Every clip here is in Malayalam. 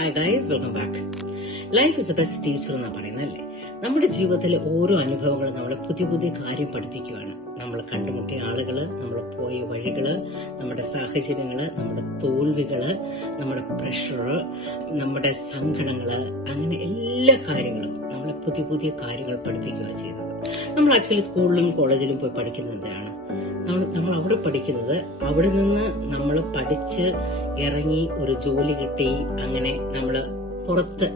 Hi guys, welcome back. Life is the best teacher എന്നാണ് പറയുന്നത് അല്ലേ? നമ്മുടെ ജീവിതത്തിലെ ഓരോ അനുഭവങ്ങളും നമ്മളെ പുതിയ പുതിയ കാര്യം പഠിപ്പിക്കുകയാണ്. നമ്മൾ കണ്ടുമുട്ടിയ ആളുകള്, നമ്മൾ പോയ വഴികള്, നമ്മുടെ സാഹചര്യങ്ങള്, നമ്മുടെ തോൽവികള്, നമ്മുടെ പ്രഷർ, നമ്മുടെ സങ്കടങ്ങള്, അങ്ങനെ എല്ലാ കാര്യങ്ങളും നമ്മളെ പുതിയ പുതിയ കാര്യങ്ങൾ പഠിപ്പിക്കുകയാണ് ചെയ്യുന്നത്. നമ്മൾ ആക്ച്വലി സ്കൂളിലും കോളേജിലും പോയി പഠിക്കുന്നത് എന്തിനാണ്? നമ്മൾ അവിടെ പഠിക്കുന്നത്, അവിടെ നിന്ന് നമ്മൾ പഠിച്ച് ഇറങ്ങി ഒരു ജോലി കിട്ടി, അങ്ങനെ നമ്മൾ പുറത്ത്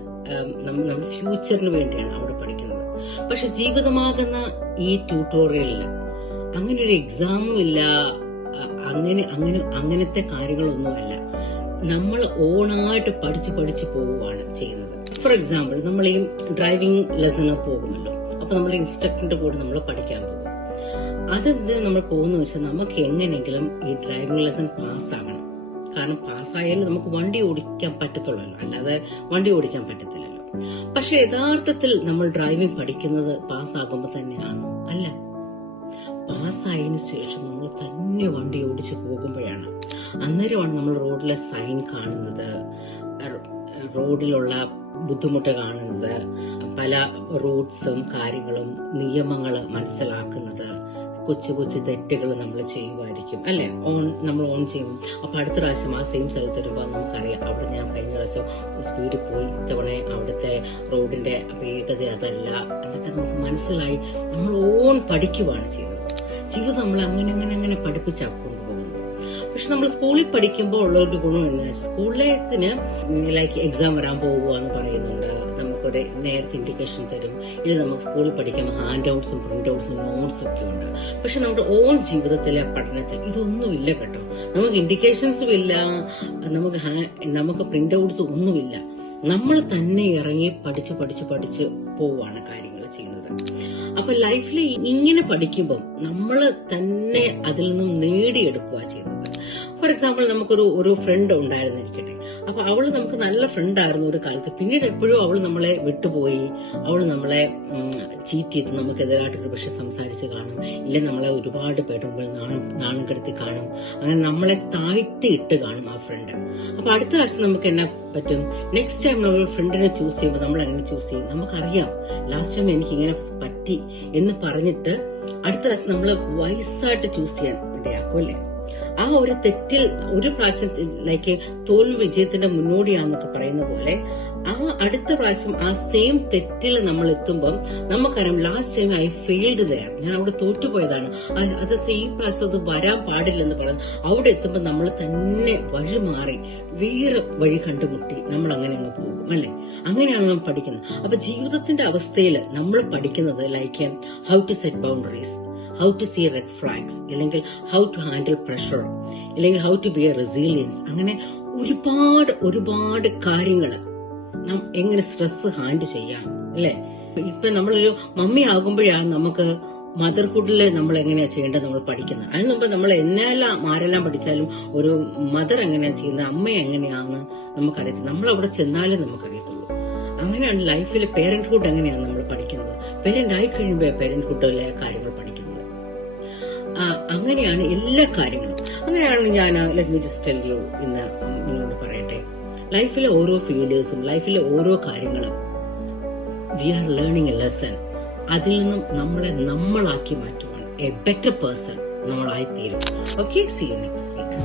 നമ്മുടെ ഫ്യൂച്ചറിന് വേണ്ടിയാണ് അവിടെ പഠിക്കുന്നത്. പക്ഷെ ജീവിതമാകുന്ന ഈ ട്യൂട്ടോറിയലിൽ അങ്ങനെ ഒരു എക്സാമും ഇല്ല, അങ്ങനത്തെ കാര്യങ്ങളൊന്നുമല്ല. നമ്മൾ ഓണായിട്ട് പഠിച്ച് പോവുകയാണ് ചെയ്യുന്നത്. ഫോർ എക്സാമ്പിൾ, നമ്മൾ ഈ ഡ്രൈവിംഗ് ലെസണ് പോകുമല്ലോ, അപ്പൊ നമ്മൾ ഇൻസ്ട്രക്ടറിന്റെ കൂടെ നമ്മൾ പഠിക്കാൻ പോകും. അതെന്ത് നമ്മൾ പോകുന്ന വെച്ചാൽ നമുക്ക് എങ്ങനെയെങ്കിലും ഈ ഡ്രൈവിംഗ് ലെസൺ പാസ്സാകണം. കാരണം പാസ്സായാലും നമുക്ക് വണ്ടി ഓടിക്കാൻ പറ്റത്തുള്ളല്ലോ, അല്ലാതെ വണ്ടി ഓടിക്കാൻ പറ്റത്തില്ലല്ലോ. പക്ഷെ യഥാർത്ഥത്തിൽ നമ്മൾ ഡ്രൈവിംഗ് പഠിക്കുന്നത് പാസ്സാകുമ്പോൾ തന്നെയാണോ? അല്ല, പാസ്സായതിനു ശേഷം നമ്മൾ തന്നെ വണ്ടി ഓടിച്ചു പോകുമ്പോഴാണ്, അന്നേരമാണ് നമ്മൾ റോഡിലെ സൈൻ കാണുന്നത്, റോഡിലുള്ള ബുദ്ധിമുട്ട് കാണുന്നത്, പല റൂട്ട്സും കാര്യങ്ങളും നിയമങ്ങൾ മനസ്സിലാക്കുന്നത്, കൊച്ചു കൊച്ചു തെറ്റുകൾ നമ്മൾ ചെയ്യുമായിരിക്കും അല്ലെ? നമ്മൾ ഓൺ ചെയ്യും. അപ്പൊ അടുത്ത പ്രാവശ്യം ആ സെയിം സ്ഥലത്ത് വരുമ്പോൾ നമുക്കറിയാം, അവിടെ ഞാൻ കഴിഞ്ഞ പ്രാവശ്യം സ്പീഡിൽ പോയി, ഇത്തവണ അവിടുത്തെ റോഡിന്റെ വേഗത അതല്ല എന്നൊക്കെ നമുക്ക് മനസ്സിലായി. നമ്മൾ ഓൺ പഠിക്കുവാണ് ചെയ്യുന്നത്. ജീവിതം നമ്മൾ അങ്ങനെ പഠിപ്പിച്ചാ കൊണ്ടുപോകുന്നത്. പക്ഷെ നമ്മൾ സ്കൂളിൽ പഠിക്കുമ്പോൾ ഉള്ള ഒരു ഗുണം എന്നാ, സ്കൂളിലേക്കിന് ലൈക്ക് എക്സാം വരാൻ പോകുക എന്ന് പറയുന്നുണ്ട്, നമുക്കൊരു നേരത്തെ ഇൻഡിക്കേഷൻ തരും. ഇത് നമുക്ക് സ്കൂളിൽ പഠിക്കുമ്പോൾ ഹാൻഡ് ഔട്ട്സും പ്രിന്റ് ഔട്ട്സും നോട്ട്സും ഒക്കെ ഉണ്ട്. പക്ഷെ നമ്മുടെ ഓൺ ജീവിതത്തിലെ പഠനത്തിൽ ഇതൊന്നുമില്ല കേട്ടോ. നമുക്ക് ഇൻഡിക്കേഷൻസും ഇല്ല, നമുക്ക് പ്രിന്റ് ഔട്ട്സും ഒന്നുമില്ല. നമ്മൾ തന്നെ ഇറങ്ങി പഠിച്ച് പോവാണ് കാര്യങ്ങൾ ചെയ്യുന്നത്. അപ്പൊ ലൈഫിൽ ഇങ്ങനെ പഠിക്കുമ്പോൾ നമ്മൾ തന്നെ അതിൽ നിന്നും നേടിയെടുക്കുക ചെയ്യുന്നത്. ഫോർ എക്സാമ്പിൾ, നമുക്കൊരു ഫ്രണ്ട് ഉണ്ടായിരുന്നിരിക്കട്ടെ. അപ്പൊ അവള് നമുക്ക് നല്ല ഫ്രണ്ടായിരുന്നു ഒരു കാലത്ത്. പിന്നീട് എപ്പോഴും അവള് നമ്മളെ വിട്ടുപോയി, അവള് നമ്മളെ ചീറ്റ് ചെയ്ത് നമുക്കെതിരായിട്ടൊരു പക്ഷെ സംസാരിച്ച് കാണും, ഇല്ല നമ്മളെ ഒരുപാട് പേടുമ്പോൾ നാണം കെടുത്തി കാണും, അങ്ങനെ നമ്മളെ താഴ്ത്തിയിട്ട് കാണും ആ ഫ്രണ്ട്. അപ്പൊ അടുത്ത പ്രാവശ്യം നമുക്ക് എന്നാ പറ്റും? നെക്സ്റ്റ് ടൈം നമ്മൾ ഫ്രണ്ടിനെ ചൂസ് ചെയ്യുമ്പോൾ നമ്മൾ എങ്ങനെ ചൂസ് ചെയ്യും? നമുക്കറിയാം ലാസ്റ്റ് ടൈം എനിക്ക് ഇങ്ങനെ പറ്റി എന്ന് പറഞ്ഞിട്ട് അടുത്ത പ്രാവശ്യം നമ്മൾ വയസ്സായിട്ട് ചൂസ് ചെയ്യാൻ ഇടയാക്കും അല്ലേ? ആ ഒരു തെറ്റിൽ ഒരു പ്രാവശ്യം ലൈക്ക് തോൽവി വിജയത്തിന്റെ മുന്നോടിയാന്നൊക്കെ പറയുന്ന പോലെ, ആ അടുത്ത പ്രാവശ്യം ആ സെയിം തെറ്റിൽ നമ്മൾ എത്തുമ്പോൾ നമുക്കറിയാം last time I failed there, ഞാൻ അവിടെ തോറ്റുപോയതാണ്, അത് സെയിം പ്രാവശ്യം അത് വരാൻ പാടില്ലെന്ന് പറയുന്നത്. അവിടെ എത്തുമ്പോൾ നമ്മൾ തന്നെ വഴി മാറി വേറെ വഴി കണ്ടുമുട്ടി നമ്മൾ അങ്ങനെ അങ്ങ് പോകും അല്ലെ? അങ്ങനെയാണ് നമ്മൾ പഠിക്കുന്നത്. അപ്പൊ ജീവിതത്തിന്റെ അവസ്ഥയിൽ നമ്മൾ പഠിക്കുന്നത് like how to set boundaries, how to see red flags, അല്ലെങ്കിൽ how to handle pressure, അല്ലെങ്കിൽ how to be a resilience. അങ്ങനെ ഒരുപാട് കാര്യങ്ങൾ നാം എങ്ങനെ സ്ട്രെസ് ഹാൻഡിൽ ചെയ്യാം അല്ലെ? ഇപ്പൊ നമ്മളൊരു മമ്മി ആകുമ്പോഴാണ് നമുക്ക് മദർഹുഡില് നമ്മൾ എങ്ങനെയാ ചെയ്യേണ്ടത് നമ്മൾ പഠിക്കുന്നത്. അതിന് മുമ്പ് നമ്മൾ ആരെല്ലാം പഠിച്ചാലും ഒരു മദർ എങ്ങനെയാ ചെയ്യുന്നത്, അമ്മ എങ്ങനെയാണെന്ന് നമുക്കറിയത്തില്ല. നമ്മൾ അവിടെ ചെന്നാലേ നമുക്കറിയത്തുള്ളൂ. അങ്ങനെയാണ് ലൈഫിൽ പേരന്റ്ഹുഡ് എങ്ങനെയാണ് നമ്മൾ പഠിക്കുന്നത്. പേരന്റ് ആയി കഴിയുമ്പോൾ പേരന്റ്ഹുഡിലെ കാര്യങ്ങൾ പഠിക്കുന്നത്. അങ്ങനെയാണ് എല്ലാ കാര്യങ്ങളും. അങ്ങനെയാണ് ഞാൻ let me just tell you ഇന്ന് നിങ്ങളോട് പറയട്ടെ, ലൈഫിലെ ഓരോ ഫെയിലിയേഴ്സും ലൈഫിലെ ഓരോ കാര്യങ്ങളും we are learning a lesson. അതിൽ നിന്നും നമ്മളാക്കി മാറ്റുവാണ്. എ ബെറ്റർ പേഴ്സൺ നമ്മളായി തീരും. Okay, see you next week.